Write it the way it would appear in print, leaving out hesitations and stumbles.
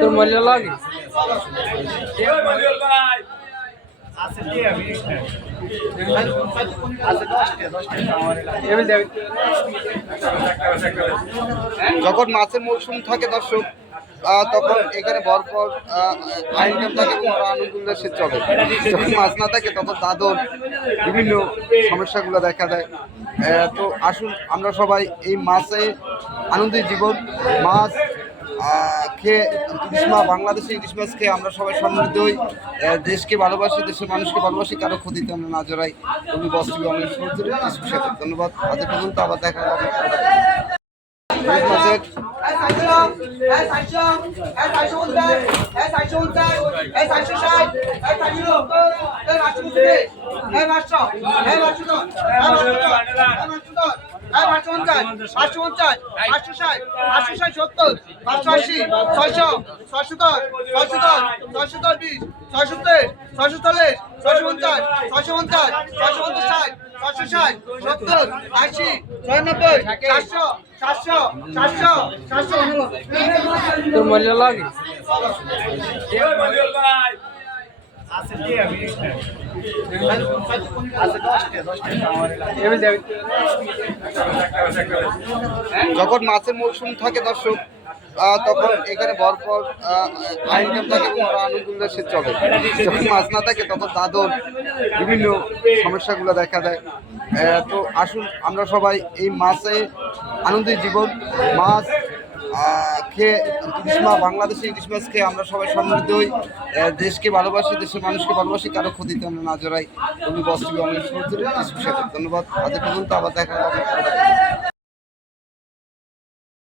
তোর মূল্য লাগে যখন মাছের মৌসুম থাকে দর্শক তখন এখানে ভরপুর আইটেম থাকে এবং আনন্দ উল্লাসে চলে। যখন মাছ না থাকে তখন তাদের বিভিন্ন সমস্যাগুলো দেখা দেয়। তো আসুন আমরা সবাই এই মাছে আনন্দের জীবন মাছ খেয়ে ইলিশ মাছ, বাংলাদেশে ইলিশ মাছ খেয়ে আমরা সবাই সমৃদ্ধ হই, দেশকে ভালোবাসি, দেশের মানুষকে ভালোবাসি, কারো ক্ষতিতে আমরা না জড়াই। তুমি বস্তুকে অনেক সাথে ধন্যবাদ। আজ পর্যন্ত আবার দেখা হবে। তোর মূল্য লাগে যখন মাছের মৌসুম থাকে দর্শক তখন এখানে ভরপুর আইটেম থাকে এবং আনন্দ উল্লাসে চলে। যখন মাছ না থাকে তখন তাদের বিভিন্ন সমস্যাগুলো দেখা দেয়। তো আসুন আমরা সবাই এই মাছে আনন্দের জীবন মাছ খেয়ে ইলিশ মাছ, বাংলাদেশে ইলিশ মাছ খেয়ে আমরা সবাই সমৃদ্ধ হই, দেশকে ভালোবাসি, দেশের মানুষকে ভালোবাসি, কারো ক্ষতিতে আমরা না জড়াই। তুমি বস্তুকে অনেক সাথে ধন্যবাদ। আজ পর্যন্ত আবার দেখা হবে।